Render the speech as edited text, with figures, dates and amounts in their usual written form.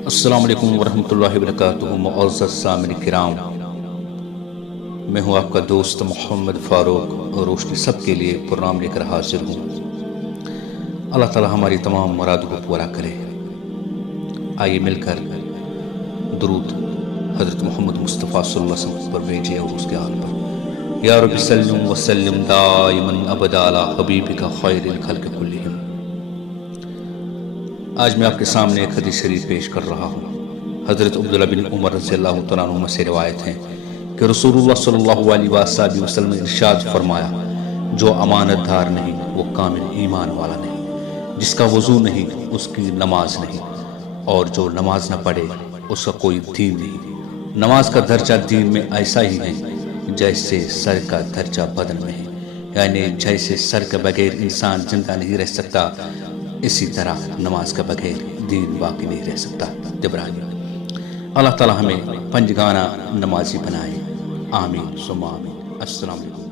السلام علیکم ورحمۃ اللہ وبرکاتہ۔ معزز سامعین کرام، میں ہوں آپ کا دوست محمد فاروق اور روشنی سب کے لیے پروگرام لے کر حاضر ہوں۔ اللہ تعالی ہماری تمام مرادوں کو پورا کرے۔ آئیے مل کر درود حضرت محمد مصطفیٰ صلی اللہ علیہ وسلم پر بھیجے اور اس کے آل پر۔ یا رب سلم وسلم دائما ابدا علی حبیبک خیر الخلق کلہم۔ آج میں آپ کے سامنے ایک حدیث شریف پیش کر رہا ہوں۔ حضرت عبداللہ بن عمر رضی اللہ تعالیٰ عنہ سے روایت ہے کہ رسول اللہ صلی اللہ علیہ وآلہ وسلم نے ارشاد فرمایا، جو امانت دار نہیں وہ کامل ایمان والا نہیں، جس کا وضو نہیں اس کی نماز نہیں، اور جو نماز نہ پڑھے اس کا کوئی دین نہیں۔ نماز کا درجہ دین میں ایسا ہی ہے جیسے سر کا درجہ بدن میں ہے، یعنی جیسے سر کے بغیر انسان زندہ نہیں رہ سکتا، اسی طرح نماز کا بغیر دین باقی نہیں رہ سکتا۔ جبرانی اللہ تعالی ہمیں پنجگانہ نمازی بنائے، آمین ثم آمین۔ السلام علیکم۔